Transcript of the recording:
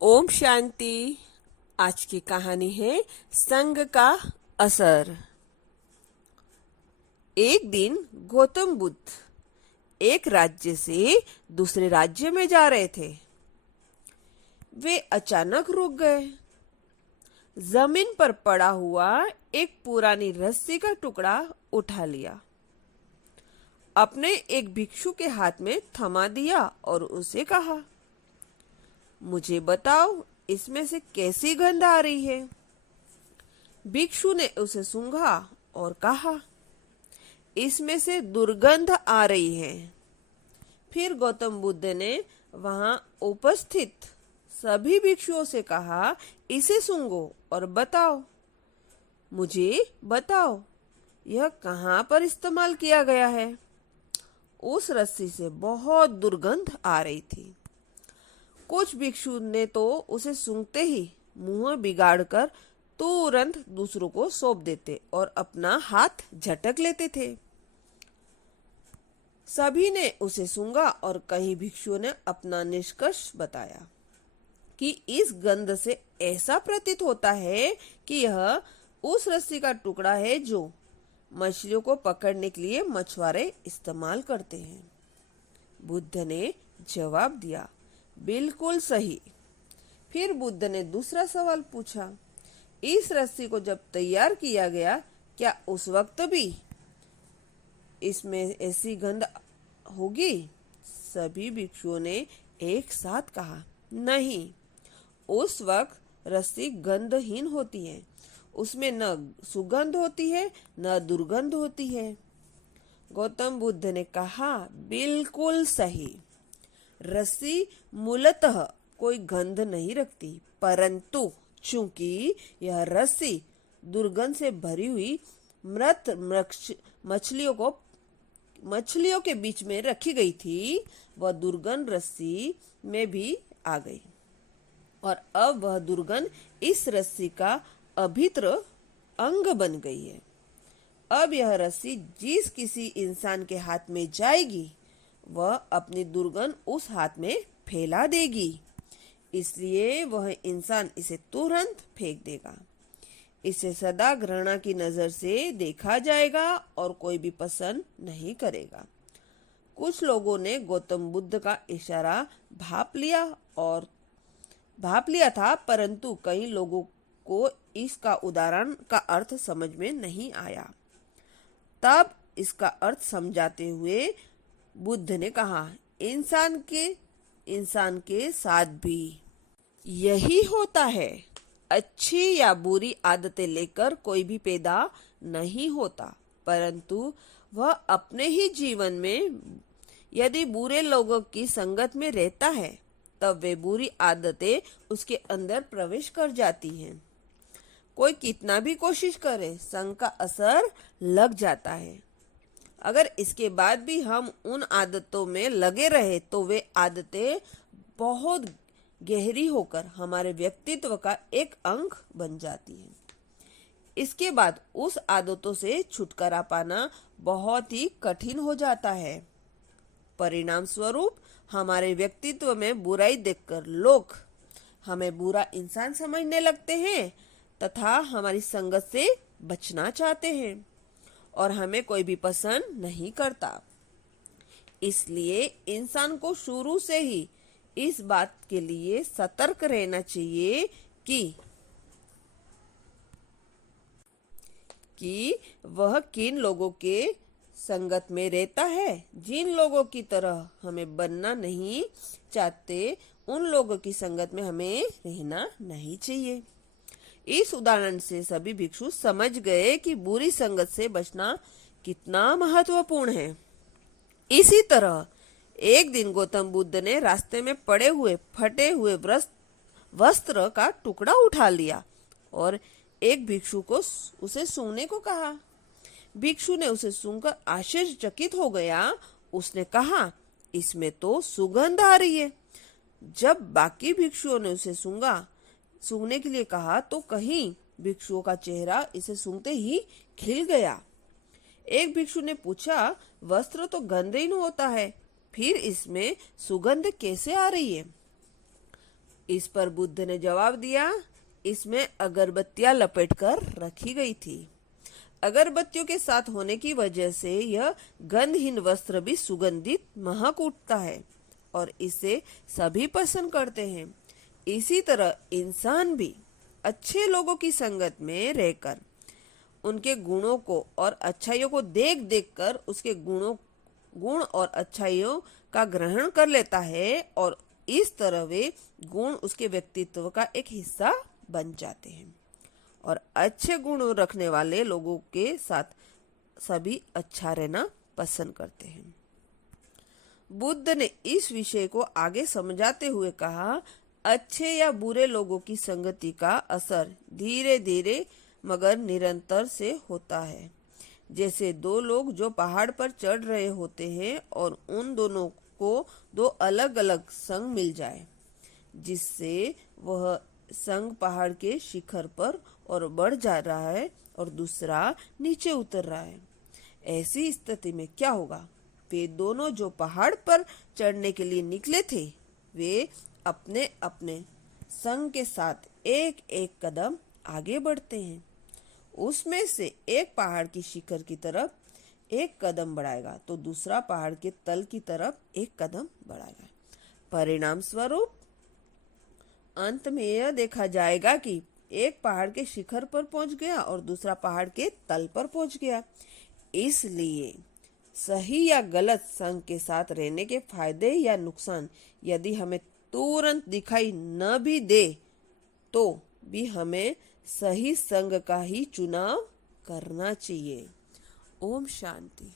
ओम शांति। आज की कहानी है संग का असर। एक दिन गौतम बुद्ध एक राज्य से दूसरे राज्य में जा रहे थे। वे अचानक रुक गए। जमीन पर पड़ा हुआ एक पुरानी रस्सी का टुकड़ा उठा लिया, अपने एक भिक्षु के हाथ में थमा दिया और उसे कहा, मुझे बताओ, इसमें से कैसी गंध आ रही है। भिक्षु ने उसे सूंघा और कहा, इसमें से दुर्गंध आ रही है। फिर गौतम बुद्ध ने वहां उपस्थित सभी भिक्षुओं से कहा, इसे सूंघो और बताओ, मुझे बताओ, यह कहाँ पर इस्तेमाल किया गया है। उस रस्सी से बहुत दुर्गंध आ रही थी। कुछ भिक्षु ने तो उसे सूंघते ही मुंह बिगाड़कर तुरंत दूसरों को सौंप देते और अपना हाथ झटक लेते थे। सभी ने उसे सूंघा और कई भिक्षुओं ने अपना निष्कर्ष बताया कि इस गंध से ऐसा प्रतीत होता है कि यह उस रस्सी का टुकड़ा है जो मछलियों को पकड़ने के लिए मछुआरे इस्तेमाल करते हैं। बुद्ध ने जवाब दिया, बिल्कुल सही। फिर बुद्ध ने दूसरा सवाल पूछा, इस रस्सी को जब तैयार किया गया, क्या उस वक्त भी इसमें ऐसी गंध होगी? सभी भिक्षुओं ने एक साथ कहा, नहीं, उस वक्त रस्सी गंधहीन होती है। उसमें न सुगंध होती है न दुर्गंध होती है। गौतम बुद्ध ने कहा, बिल्कुल सही। रस्सी मूलतः कोई गंध नहीं रखती, परंतु चूंकि यह रस्सी दुर्गंध से भरी हुई मृत मछलियों के बीच में रखी गई थी, वह दुर्गंध रस्सी में भी आ गई और अब वह दुर्गंध इस रस्सी का अभिन्न अंग बन गई है। अब यह रस्सी जिस किसी इंसान के हाथ में जाएगी, वह अपनी दुर्गंध उस हाथ में फैला देगी, इसलिए वह इंसान इसे तुरंत फेंक देगा। इसे सदा घृणा की नजर से देखा जाएगा और कोई भी पसंद नहीं करेगा। कुछ लोगों ने गौतम बुद्ध का इशारा भाप लिया था, परंतु कई लोगों को इसका उदाहरण का अर्थ समझ में नहीं आया। तब इसका अर्थ समझाते हुए बुद्ध ने कहा, इंसान के साथ भी यही होता है। अच्छी या बुरी आदतें लेकर कोई भी पैदा नहीं होता, परंतु वह अपने ही जीवन में यदि बुरे लोगों की संगत में रहता है, तब वे बुरी आदतें उसके अंदर प्रवेश कर जाती हैं। कोई कितना भी कोशिश करे, संग का असर लग जाता है। अगर इसके बाद भी हम उन आदतों में लगे रहे तो वे आदतें बहुत गहरी होकर हमारे व्यक्तित्व का एक अंग बन जाती हैं। इसके बाद उस आदतों से छुटकारा पाना बहुत ही कठिन हो जाता है। परिणाम स्वरूप हमारे व्यक्तित्व में बुराई देखकर लोग हमें बुरा इंसान समझने लगते हैं तथा हमारी संगत से बचना चाहते हैं और हमें कोई भी पसंद नहीं करता। इसलिए इंसान को शुरू से ही इस बात के लिए सतर्क रहना चाहिए कि वह किन लोगों के संगत में रहता है। जिन लोगों की तरह हमें बनना नहीं चाहते, उन लोगों की संगत में हमें रहना नहीं चाहिए। इस उदाहरण से सभी भिक्षु समझ गए कि बुरी संगत से बचना कितना महत्वपूर्ण है। इसी तरह एक दिन गौतम बुद्ध ने रास्ते में पड़े हुए फटे हुए वस्त्र का टुकड़ा उठा लिया और एक भिक्षु को उसे सूंघने को कहा। भिक्षु ने उसे सूंघकर आश्चर्यचकित हो गया। उसने कहा, इसमें तो सुगंध आ रही है। जब बाकी भिक्षुओं ने उसे सूंघने के लिए कहा तो कहीं भिक्षुओं का चेहरा इसे सूंघते ही खिल गया। एक भिक्षु ने पूछा, वस्त्र तो गंधहीन होता है, फिर इसमें सुगंध कैसे आ रही है? इस पर बुद्ध ने जवाब दिया, इसमें अगरबत्तियां लपेटकर रखी गई थी। अगरबत्तियों के साथ होने की वजह से यह गंधहीन वस्त्र भी सुगंधित महक उठता है और इसे सभी पसंद करते हैं। इसी तरह इंसान भी अच्छे लोगों की संगत में रहकर उनके गुणों को और अच्छाइयों को देख देख कर उसके गुण और अच्छाइयों का ग्रहण कर लेता है और इस तरह वे गुण उसके व्यक्तित्व का एक हिस्सा बन जाते हैं और अच्छे गुण रखने वाले लोगों के साथ सभी अच्छा रहना पसंद करते हैं। बुद्ध ने इस विषय को आगे समझाते हुए कहा, अच्छे या बुरे लोगों की संगति का असर धीरे धीरे मगर निरंतर से होता है। जैसे दो लोग जो पहाड़ पर चढ़ रहे होते हैं और उन दोनों को दो अलग अलग संग मिल जाए, जिससे वह संग पहाड़ के शिखर पर और बढ़ जा रहा है और दूसरा नीचे उतर रहा है। ऐसी स्थिति में क्या होगा? वे दोनों जो पहाड़ पर चढ़ने के लिए निकले थे, वे अपने अपने संग के साथ एक एक कदम आगे बढ़ते हैं। उसमें से एक पहाड़ की शिखर की तरफ एक कदम बढ़ाएगा तो दूसरा पहाड़ के तल की तरफ एक कदम बढ़ाएगा। परिणाम स्वरूप अंत में यह देखा जाएगा कि एक पहाड़ के शिखर पर पहुंच गया और दूसरा पहाड़ के तल पर पहुंच गया। इसलिए सही या गलत संग के साथ रहने के फायदे या नुकसान यदि हमें तुरंत दिखाई न भी दे तो भी हमें सही संग का ही चुनाव करना चाहिए। ओम शांति।